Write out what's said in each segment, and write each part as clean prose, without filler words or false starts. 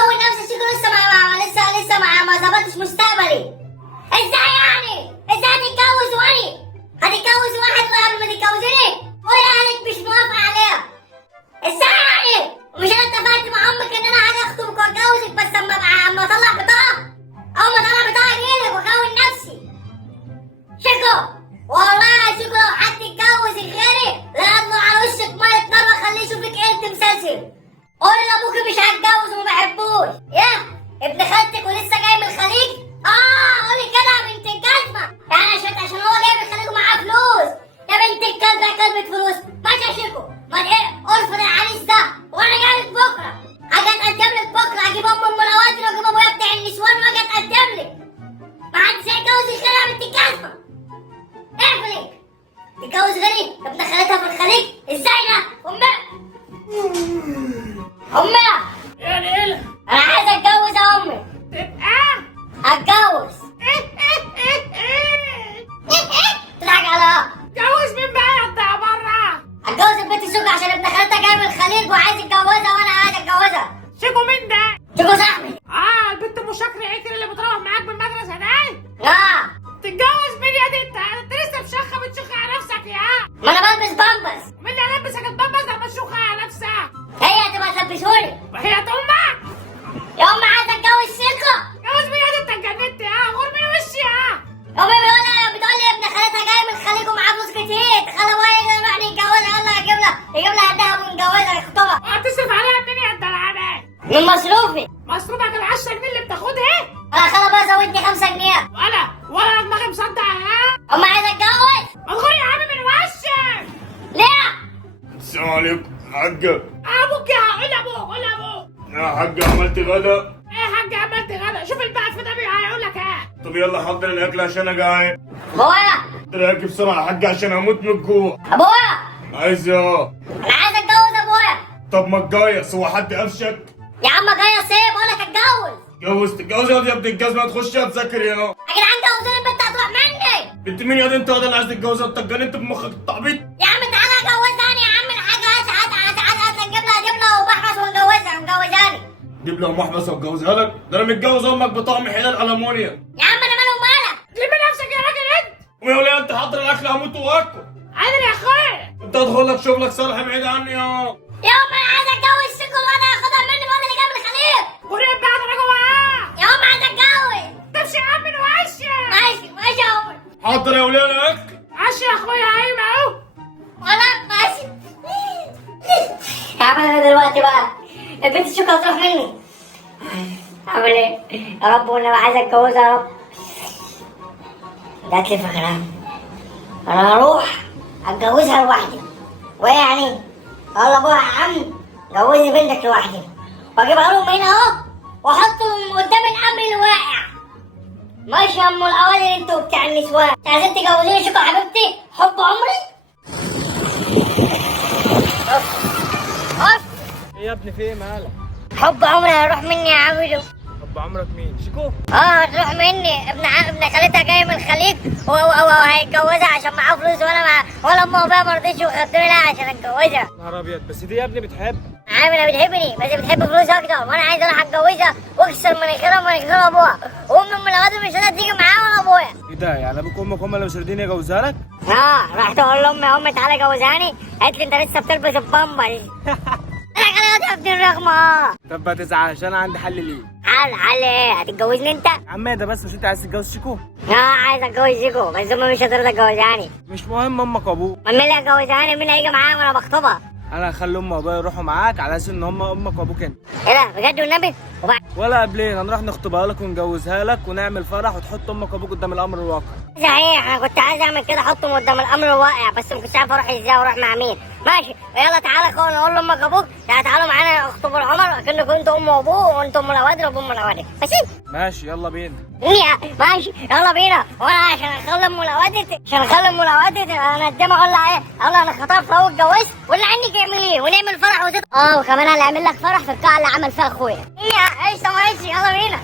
بكون نفسي شكله لسه ما ظبطتش مستقبلي. ازاي يعني؟ ازاي هتتجوز واني؟ هتتجوز واحد قبل ما تتجوزني؟ قولي اهلك مش موافقة عليها. ازاي يعني؟ مش انا اتفقت مع امك ان انا هاجي اخطبك واتجوزك بس اما اطلع بطاقة؟ اول ما اطلع بطاقة اجيلك واكون نفسي. شيكو والله يا شيكو لو حد اتجوز غيري لا اطلع على وشك مية نار واخليه يشوفك انت مسلسل. قولي لابوكي مش هتجوز وما بحبوش. يا ابن خالتك ولسه جاي من الخليج؟ قولي كده يا بنت الجزمة. يعني عشان هو جاي من الخليج ومعاه فلوس. يا بنت الكلب يا كلبة فلوس. ماشي يا شيكو. ما ايه ارفض العريس ده وانا جايلك بكره. هاجي اتقدم لك بكره، اجيب ام الأوادر واجيب ابويا بتاع النسوان واجي اتقدم لك. ما حدش هيتجوز غيري يا بنت الجزمة. اقفلك. تتجوز غيري؟ ابن خالتها في الخليج؟ ازاي ده؟ امي يا ليلى انا عايز اتجوز يا امي. تبقى اتجوز. تضحك على جوز مين بقى يا بتاع بره؟ اتجوز البنت السوق عشان ابن خالتها جاي من الخليج وعايز يتجوزها وانا عايز اتجوزها. شيكو مين ده؟ شيكو صاحبي. البنت ام شكري عكر اللي بتروح معاك من المدرسه دي؟ تتجوز مين يا دي؟ انت لسه بشخه بتشخ على نفسك يا ما انا بلبس بامبس. مين اللي هلبسك البامبس لما تشخ على نفسك؟ هي هتبقى تلبسهولي. وهي امك؟ يا امي عايز اتجوز شيكو. جوز مين يا دي؟ انت اتجننت غور من وشي امي بتقول لي ابن خالتها جاي من الخليج ومعاه فلوس كتير، تخلي ابويا نروح نتجوزها. يلا يجيب لها الدهب ونجوزها يخطبها. هتصرف عليها منين يا الدلعانه؟ من مصروفي. مصروفك ال 10 جنيه اللي بتاخدها؟ انا خلاص بقى زودني 5 جنيه. ولا دماغي مصدع امي عايز اتجوز. مدخول يا عم من وشك. ليه؟ السلام عليكم حاجة. ابوك يا قول ابوك. يا حاجة عملت غدا؟ ايه يا حاج عملت غدا؟ شوف البقى في ده هيقول لك ايه. طب يلا حضر الاكل عشان انا جعان. ابويا. حضر الاكل بسرعة يا حاجة عشان هموت من الجوع. ابويا. عايز ايه؟ انا عايز اتجوز ابويا. طب ما تجيص، هو حد قفشك؟ يا عم جاي سيب بقول لك اتجوز. تتجوز يا ابن الجزمة، تخش يا تذاكر يا يا جدعان جوزوني البنت هتروح مني. بنت مين يا دي؟ انت هذا اللي عايز تتجوزها؟ انت اتجننت بمخك التعبيط؟ يا عم تعالى جوزاني يا عم الحاج. هات نجيب لها وبحرس ونجوزها جيب لها محبس واتجوزها لك؟ ده انا متجوز امك بطعم حلال المونيا. يا عم انا مالي ومالك. لم نفسك يا راجل انت. ويا وليه انت حاضر الاكل هموت واكل. عادل يا اخويا. انت ادخل لك شغلك صالح بعيد عني يا ام انا عايز اتجوز شيكو الواد هياخدها مني الواد اللي جاي من الخليج. قريب بقى انا جوه. يا ام عايز اتجوز. تمشي يا عم من وشك. ماشي يا ام. حاضر يا وليه الاكل. عاش يا اخويا عايم اهو. ولا ماشي. يا عم انا دلوقتي بقى البنت شيكو هتروح مني. اعمل ايه؟ يا رب وانا عايز اتجوزها يا رب. جات لي فكرة. انا هروح اتجوزها لوحدي. وايه يعني؟ يلا ابويا يا عم جوزني بنتك لوحدي. واجيبها لهم هنا اهو واحطهم قدام الامر الواقع. ماشي يا ام الاوادر انتوا بتاع النسوان. عايزين تجوزيني شيكو حبيبتي؟ حب عمري. ايه يا ابني في ايه مالك؟ حب عمري هيروح مني يا عمرو. طب عمرك مين؟ شيكو؟ هتروح مني. ابن خالتها جاي من الخليج وهيتجوزها عشان معاه فلوس ولا امه وابويا مرضيش وخدوني لها عشان اتجوزها. نهار ابيض، بس دي يا ابني بتحب. عامله بتحبني بس بتحب فلوس اكتر، وانا عايز اروح اتجوزها واكسر مناخيرها ومناخير ابوها. وامي من الغد مش قادره تيجي معاها ولا ابويا. ايه ده؟ يعني ابوك وامك هم اللي مش راضيين يجوزها لك؟ رحت اقول لامي يا امي تعالى جوزاني. قالت لي انت لسه بتلبس البامبرز. انا يا ابني الرخمه. طب ما تزعلش، انا عندي حل ليه. حل ايه؟ هتتجوزني انت؟ يا عم ده بس، مش انت عايز تتجوز شيكو؟ عايز اتجوز شيكو بس امي مش هترضى تجوزاني. مش مهم امك وابوك. مين اللي هيجوزاني؟ مين هيجي معايا وانا بخطبها؟ انا هخلي امك وابويا يروحوا معاك على اساس ان هم امك وابوك انت. ايه ده بجد والنبي؟ ولا قبلين هنروح نخطبها لك ونجوزها لك ونعمل فرح وتحط امك وابوك قدام الامر الواقع. صحيح انا كنت عايز اعمل كده احطهم قدام الامر الواقع بس ما كنتش عارف اروح ازاي واروح مع مين. ماشي يلا تعالى اخوان نقول لامك وابوك تعالوا معانا اخطبوا العمر كأنكم انتوا ام وابوه وانتم ام الاوادر وابو ام الاوادر. ماشي يلا بينا. ماشي يلا بينا. وانا عشان اخلي ام الاوادر انا قدامي اقول لها ايه؟ اقول لها انا خطبت اهو اتجوزت واللي عندك اعمليه ونعمل فرح وكمان هنعمل لك فرح في القاعه اللي عمل فيها اخويا. ايش ماشي يلا بينا.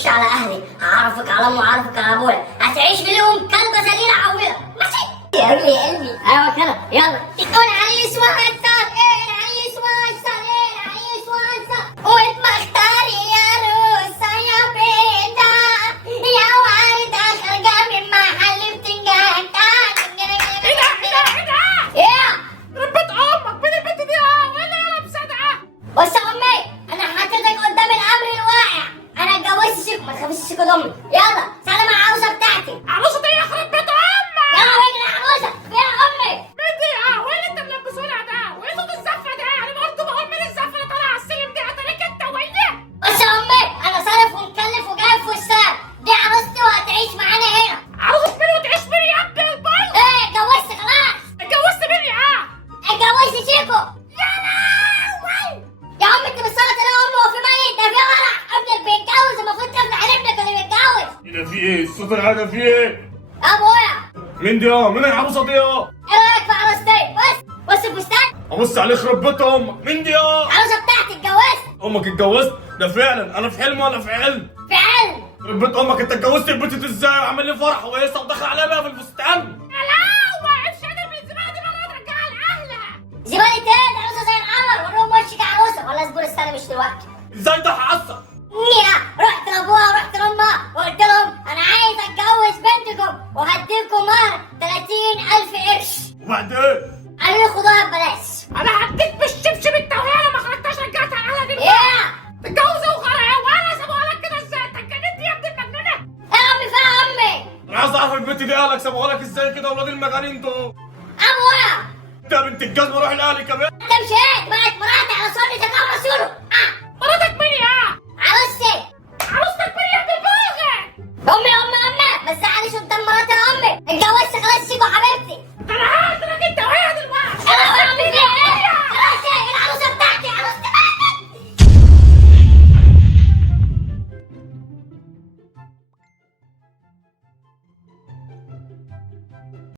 هخش على اهلي، هعرفك على امي وهعرفك على ابويا، هتعيش ليهم كلبه سليله عويله، ماشي؟ يا قلبي يا قلبي، ايوه كده، يلا تكون عريس وهنسان، ايه العريس وهنسان، ايه العريس وهنسان، وانت ما اختاري يا روسة يا بيتا، يا وردة خارجة من محل بتنجان. ايه ده؟ ايه؟ ربت امك مين البنت دي؟ وين يا مصدعه؟ بص يا امي، انا حطيتك قدام الامر الواقع، انا اتجوزت شيكو، ما تخافيش شيكو امي، يلا سلام على العروسه بتاعتي. عروسه ايه يخرب بيت امك؟ يلا اجري يا عروسه، يا امي. مين دي؟ وين انت ملبسولها ده؟ وايه صوت الزفه ده؟ انا برضه بقول مين الزفه اللي طالعه على السلم دي؟ اتاريك انت وهي. بص يا امي، انا صارف ومكلف وجايب فستان، دي عروستي وهتعيش معانا هنا. عروسه مين وتعيش مين يا ابن البل؟ ايه اتجوزت خلاص، اتجوزت مين يا؟ اتجوزت شيكو. يا لهوي. يا امي انت بتصلي يا امي، هو في ميت؟ ده في ورع، ابنك بيتجوز، المفروض تفرح ابنك اللي بيتجوز. ايه ده في ايه؟ الصوت العالي ده في ايه؟ يا ابويا، مين دي مين العروسه دي ايه رايك في عروستي؟ بص الفستان، ابص عليه يخرب بيت امك، مين دي العروسه بتاعتي اتجوزت. امك اتجوزت؟ ده فعلا انا في حلم ولا في علم؟ في علم. يخرب بيت امك، انت اتجوزت البنت دي ازاي وعامل لي فرح وهيصه وداخل عليها بقى في الفستان؟ يا لهوي، مش قادر من الزباله دي بقى ترجعها لاهلها. زبالة ايه؟ ده عروسه زي القمر، وريهم وشك عروسه، ولا اصبر استنى مش دلوقتي. ازاي ده حصل؟ رحت لابوها ورحت لامها وقلت لهم انا عايز اتجوز بنتكم وهديكم مهر 30,000 قرش. وبعدين؟ قالوا لي خدوها ببلاش. انا هديك بالشبشب التوهيه لما خرجتش رجعتها لاهلها دي. ايه؟ تتجوزوا وخرا وانا سابوها لك كده ازاي؟ انت اتجننت يا ابن المجنونه؟ يا امي فيها امي. انا عايز اعرف البنت دي اهلك سابوها لك ازاي كده، ولاد المجانين دول؟